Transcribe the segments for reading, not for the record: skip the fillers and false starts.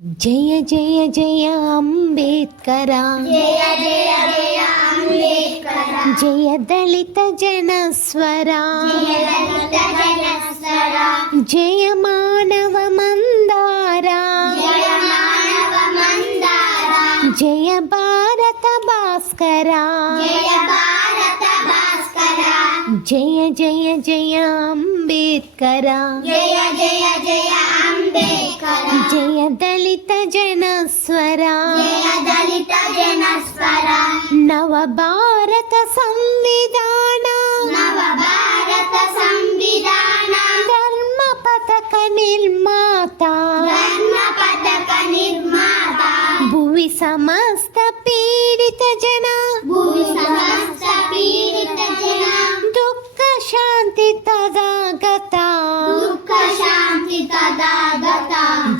జయ జయ జయ అంబేద్కర, జయ జయ జయ అంబేద్కర, జయ దళిత జనస్వర, జయ దళిత జనస్వర, జయ మానవ మందార, జయ మానవ మందార, జయ భారత భాస్కర, జయ భారత భాస్కర, జయ జయ జయ అంబేద్కర, జయ జయ జయ అంబేద్కర, జయ దళిత జనస్వర, జయ దళిత జనస్వర, నవ భారత సంవిధాన, నవ భారత సంవిధాన, ధర్మ పథక నిర్మాత, ధర్మ పథక నిర్మాత, భువి సమస్త పీడిత జన, భూమి సమస్త పీడిత జన, దుఃఖ శాంతి తదాగత, దుఃఖ శాంతి తదాగత,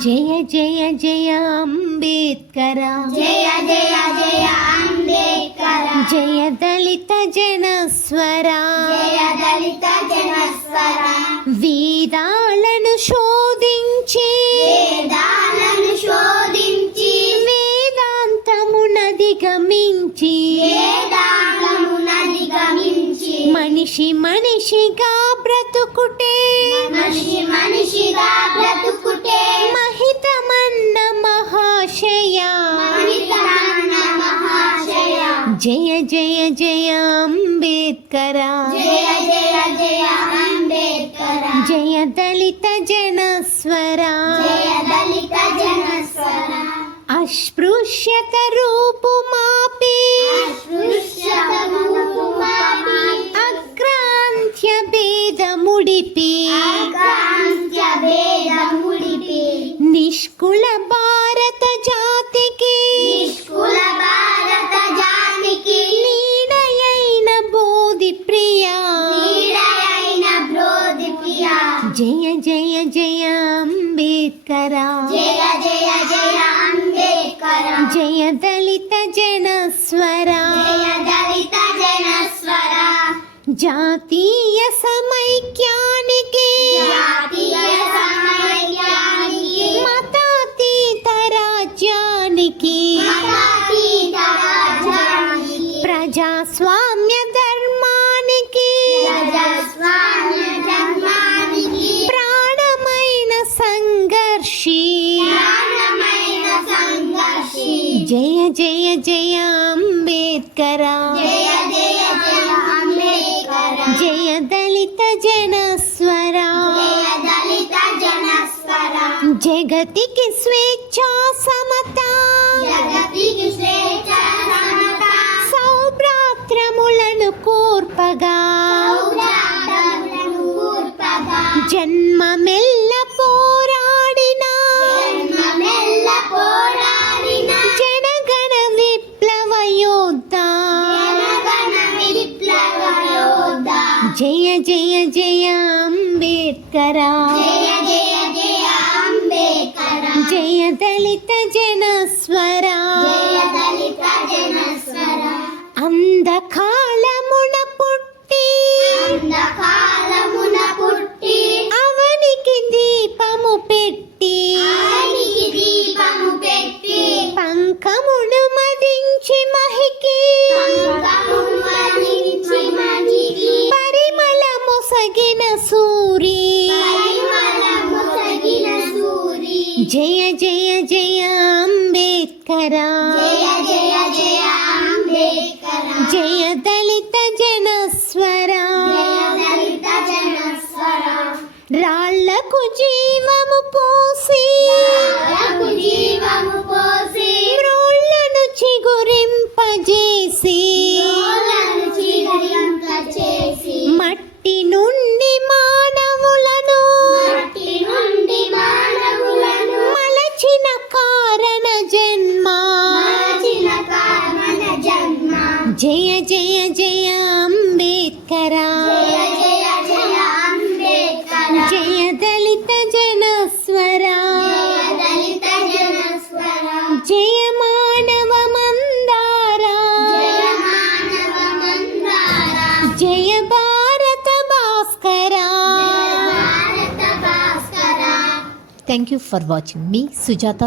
జయ జయ జయ అంబేద్కర, జయ జయ జయ అంబేద్కర, జయ దళిత జనస్వర, జయ దళిత జనస్వర, వేదాలను శోధించి, వేదాలను శోధించి, వేదాంతమునధిగమించి, వేదాంతమునధిగమించి, మనిషిగా బ్రతుకుటే, మనిషిగా బ్రతుకుటే, మహితమన్న మహాశయ, మహితమన్న మహాశయ, జయ జయ జయ అంబేద్కర, జయ జయ జయ అంబేద్కర, జయ దళిత జనస్వర, జయ దళిత జనస్వర, అస్పృశ్యత రూపుమాపి, అస్పృశ్యతమూపుమాపి, అక్రాంత్య భేదముడిపి, అక్రాంత్య భేదముడిపి, నిష్కుల భారత జాతికి, నిష్కుల భారత జాతికి, నీడయైన బోధి ప్రియా, నీడయైన బ్రోధి ప్రియా, జయ జయ జయ అంబేద్కర, జయ జయ జయ అంబేద్కర, జయ దళిత జనస్వర, జయ దళిత జనస్వర, జాతీయ సమైక్యానికి, జాతీయ సమైక్యానికి, మతాతీత రాజ్యానికి, మతాతీత రాజ్యానికి, ప్రజాస్వామ్య ధర్మానికి, ప్రజాస్వామ్య ధర్మానికి, ప్రాణమైన సంఘర్షి, ప్రాణమైన సంఘర్షి, జయ జయ జయ అంబేద్కర, జయ జయ జయ అంబేద్కర, జయ దళిత జనస్వర, జయ దళిత జనస్వర, జగతికి స్వేచ్ఛ సమత, జగతికి స్వేచ్ఛ సమత, సౌభ్రాత్రములను కోర్పగా, సౌభ్రాతములను కూర్పగా, జన్మమెల్ల పోరాడిన, జన్మమెల్ల పోరాడిన, జనగణ విప్లవ యోధ, జనగణ విప్లవ యోధ, జయ జయ జయ అంబేద్కర, జయ జయ జయ అంబేద్కర, జయ దళిత జనస్వర, జయ దళిత జనస్వర, అంధకాలమున పుట్టి, అంధకాలమున పుట్టి, అవనికి దీపము పెట్టి, అవనికి దీపము పెట్టి, పంకమును మదించి మహికి, పంకమును మదించి మజిగి, పరిమళ మొసగిన సూరి, పరిమళము సగిన సూరి, జయ జయ జయ అంబేద్కర, జయ జయ జయ అంబేద్కర, జయ దళిత జనస్వర, జయ దళిత జనస్వర, రాళ్లకు జీవము పోసి, రాళ్లకు జీవము పోసి, రోళ్లను చిగురింపజేసి, రోలను చిగురింపచేసి, మట్టి నుండి మానవులను, మట్టి నుండి మానవులను, మలచిన కారణ జన్మ, మలచిన కారణ జన్మ, జయ జయ జయ అంబేద్కర, జయ జయ జయ అంబేద్కర, జయ దళిత జనస్వర, జయ దళిత జనస్వర, జయ మానవ మందార, జయ మానవ మందార, జయ భారత భాస్కర. జయ భారత Bhaskara. Thank you for watching me, Sujata.